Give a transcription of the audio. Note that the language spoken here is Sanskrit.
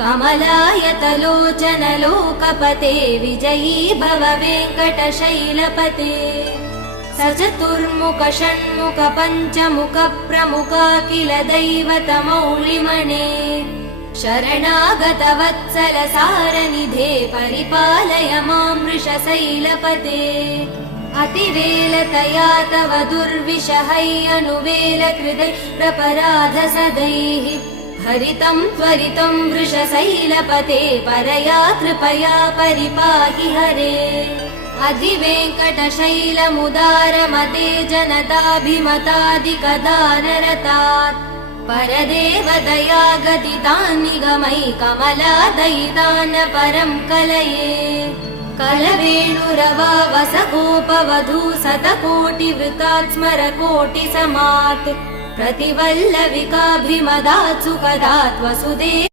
कमलायतलोचन लोकपते विजयी भव वेङ्कटशैलपते सचतुर्मुख षण्मुख पञ्चमुख प्रमुखाखिल दैवतमौलिमणे शरणागत वत्सल सारनिधे परिपालय मां वृषशैलपते अतिवेलतया तव दुर्विषहै अनुवेल कृदै प्रपराध सदैः हरितं त्वरितं वृषशैलपते परया कृपया परिपाहि हरे अधिवेङ्कटशैलमुदारमते जनताभिमतादिकदानरतात् परदेवदया गदितान् निगमै कमलादयितान् परं कलये कलवेणुरवा वसगोपवधू शतकोटिवृतात् स्मरकोटिसमात् प्रतिवल्लविकाभिमदात् सुखदात् वसुदेव